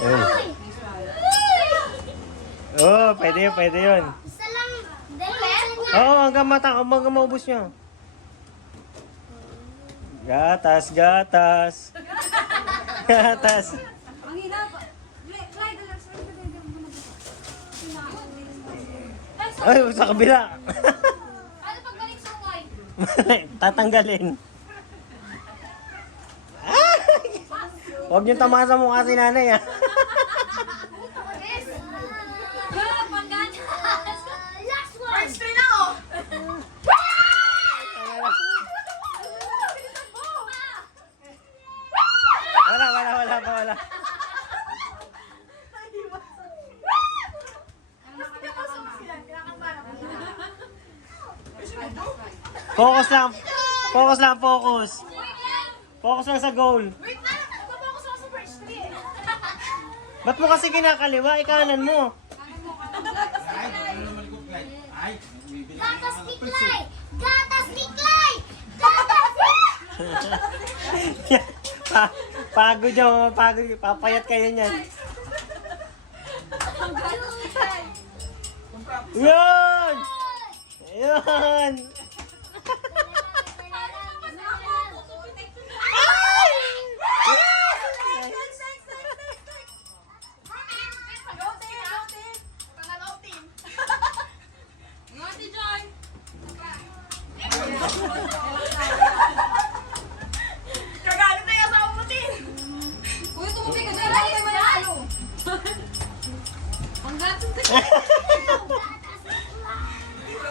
Uy. Oh, pwede yun, pwede yun. Isa lang. Dalawa. Oo, hanggang maubos nyo. Gatas, gatas. Gatas. Ang hina pa. Clyde, Ay, sa kabila. Ano pag balik sa uway? Tatanggalin. Huwag niyo tamasa mukha si nanay ah. Last one. First three na oh. Wala. Focus lang. Focus lang, focus. Focus lang sa goal. Wait lang. Focus ako sa first three. Ba't mo kasi kinakaliwa? Ikanan mo. Gatas tiklay! Gatas tiklay! Gatas! Pagod nyo, mapagod. Papayat kayo niyan. Yun! Yun! Kagalit na yung asawa mo, Tin. Uy, tumupig ka dyan. Ay, may ano. Ang gatas ka.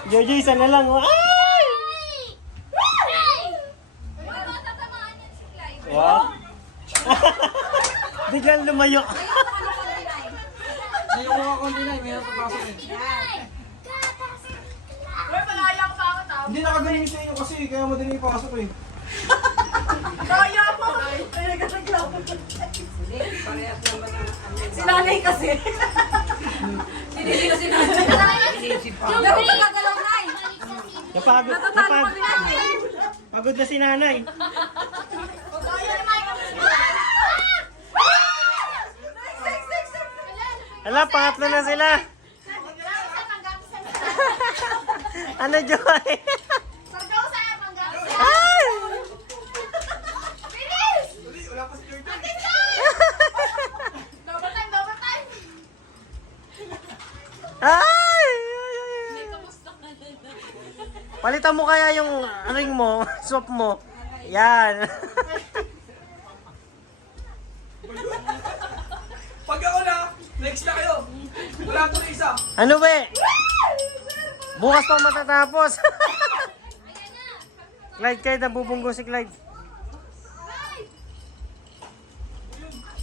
Jojo, isa na lang. Ay! Wow. Biglang lumayo. Ayoko nga konti na, may napapasok eh. Uy, malaya ko pa ako tao. Hindi nakagaling sa inyo kasi, kaya madaling ipasok eh. Kaya mo. Ay, nagkasaglaw. Si nanay kasi. Hindi ko si nanay. Dapat nagagalaw na eh. Napagod. Natatalo kami nanay. Pagod na si nanay. Ala, pangatlo na sila. Ano, Joy? Ay! Wala pa si Jordan. Ay! Palitan mo kaya yung ring mo, swap mo. Yan. Pag ako na, next na kayo. Wala to na isa. Ano ba? Bukas pa matatapos. Clyde, kayo nabubunggo si Clyde.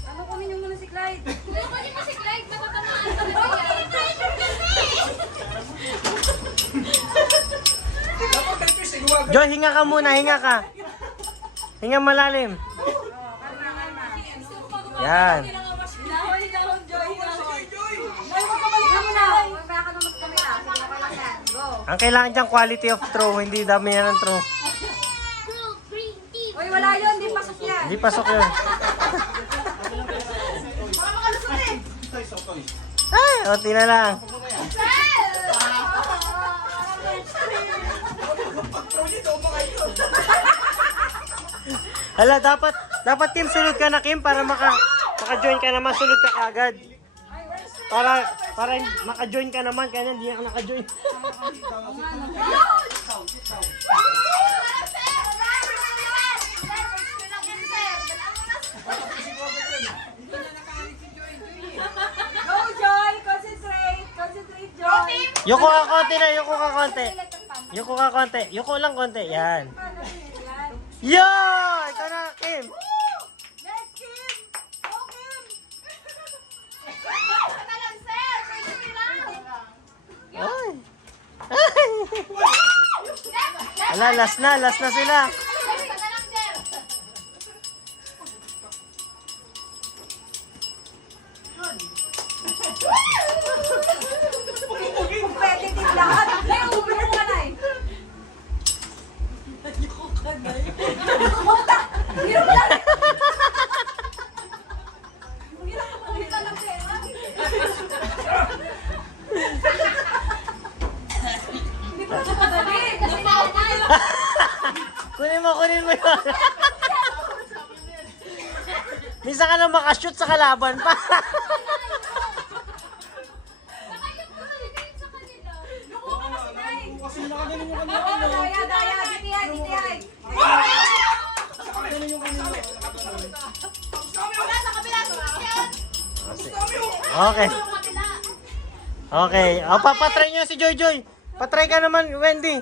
Ano kunin yung muna si Clyde? Dapat ganito yung sigurado. Joy, hinga ka muna, hinga ka. Hinga malalim. Yan. Hinahon, Joy. Joy, Joy! Joy, magpabalik ka muna. Mamaya ka naman sa kamera. Sige, okay lang yan. Go. Ang kailangan dyan, quality of throw, hindi dami yan ng throw. Uy, wala yun. Hindi pasok yan. Hindi pasok yun. Baka makalusot eh. Ay, onti na lang. Pag-throw nito, makayo. Hala, dapat Kim, sunod ka na, Kim, para maka-join ka naman, sunod ka agad. Para maka-join ka naman, kaya hindi ako naka-join. Go, Joy. Concentrate. Concentrate, Joy. Yuko ka konti na, yuko ka konti. Yuko ka konti, yuko lang konti, yan. Yo! Ikaw na, Kim. Let's Kim. Go, Kim. Ay. Ay. Ala, last na sila. Competitive lahat. Ay, uber ka na eh. Hirap lang. Hirap ka Kunin mo yun. Minsan ka na makashoot sa kalaban pa. Nakayap ko kayo sa kanila. Kasi nakagaling yung kanila. Oo, daya. Gitihay. Nakagaling yung kanila. Okay. Okay. O, papatry nyo si Joy Joy. Patry ka naman, Wendy.